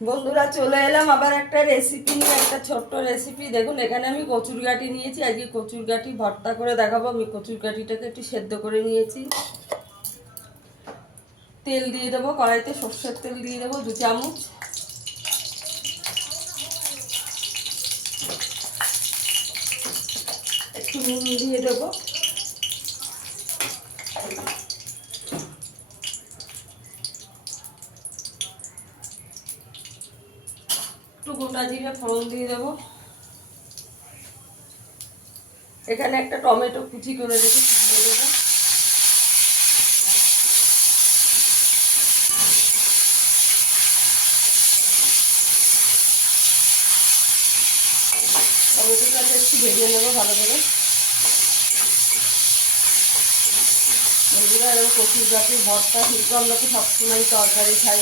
বন্ধুরা চলে এলাম আবার একটা রেসিপি নিয়ে, একটা ছোট্ট রেসিপি। দেখুন এখানে আমি কচুর গাঁটি নিয়েছি, আজকে কচুর গাঁটি ভর্তা করে দেখাবো। আমি কচুর গাঁটিটাকে একটু সেদ্ধ করে নিয়েছি। তেল দিয়ে দেবো কড়াইতে, সর্ষের তেল দিয়ে দেবো 2 চামচ। একটু নুন দিয়ে দেবো। একটু গোটা জিরে ফোড়ন দিয়ে দেবো। এখানে একটা টমেটো কুচি করে রেখেছি, দিয়ে দেবো। টমেটোটাকে একটু ভেজে নেবো ভালো করে। বন্ধুরা এরকম কচুর গাঁটির ভর্তা কিন্তু আমরা তো সবসময় তরকারি খাই,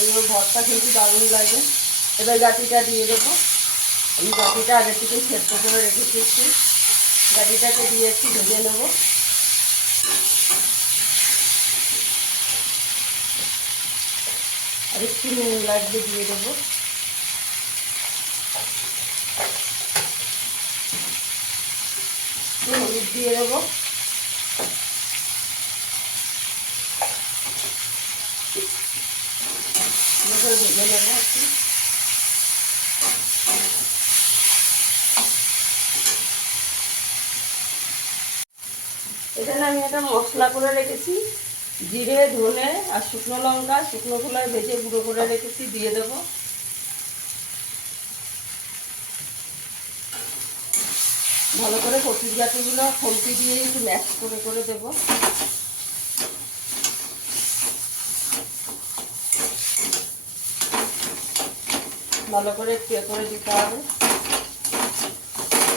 এগুলো ভর্তা কিন্তু দারুণ লাগে। এবার গাঁটিটা দিয়ে দেবো। আমি গাঁটিটা আগে থেকে সেদ্ধ করে রেখেছি, একটু গাঁটিটাকে দিয়ে একটু ভেজে নেবো। আর একটু নুন লাগবে, দিয়ে দেবো। একটু হলুদ দিয়ে দেবো। ভেজে নেবো একটু। এখানে আমি একটা মশলা করে রেখেছি, জিরে ধনে আর শুকনো লঙ্কা, শুকনো খোলায় ভেজে গুঁড়ো করে রেখেছি, দিয়ে দেবো। ভালো করে কচুর গাঁটিগুলো খুন্তি দিয়ে একটু ম্যাশ করে করে দেবো। ভালো করে একটু করে দিতে হবে।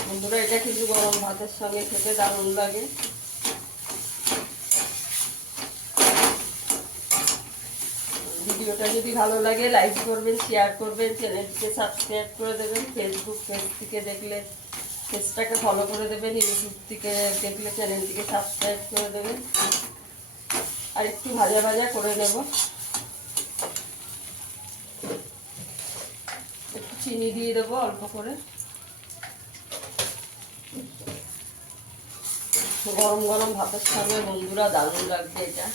বন্ধুরা এটা কিন্তু গরম ভাতের সঙ্গে খেতে দারুণ লাগে। ভিডিওটা যদি ভালো লাগে লাইক করবেন, শেয়ার করবেন, চ্যানেলটিকে সাবস্ক্রাইব করে দেবেন। ফেসবুক পেজ থেকে দেখলে পেজটাকে ফলো করে দেবেন, ইউটিউব থেকে দেখলে চ্যানেলটিকে সাবস্ক্রাইব করে দেবেন। আর একটু ভাজা ভাজা করে নেব। একটু চিনি দিয়ে দেবো অল্প করে। গরম গরম ভাতের সঙ্গে বন্ধুরা দারুণ লাগবে এটা।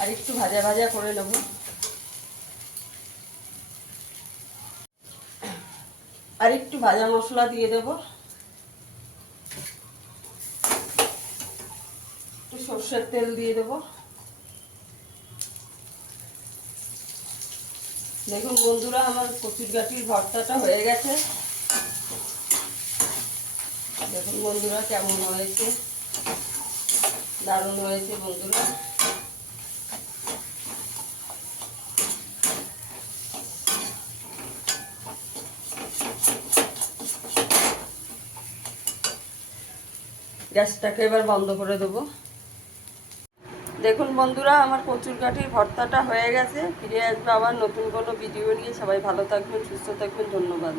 আর একটু ভাজা ভাজা করে নেব। আর একটু ভাজা মশলা দিয়ে দেব। একটু সর্ষের তেল দিয়ে দেব। দেখুন বন্ধুরা আমার কচুর গাঁটির ভর্তাটা হয়ে গেছে। দেখুন বন্ধুরা কেমন হয়েছে, দারুণ হয়েছে বন্ধুরা। গ্যাসটাকে এবার বন্ধ করে দেবো। দেখুন বন্ধুরা আমার কচুর গাঁটির ভর্তাটা হয়ে গেছে। ফিরে আসবে আবার নতুন কোনো ভিডিও নিয়ে। সবাই ভালো থাকবেন, সুস্থ থাকবেন, ধন্যবাদ।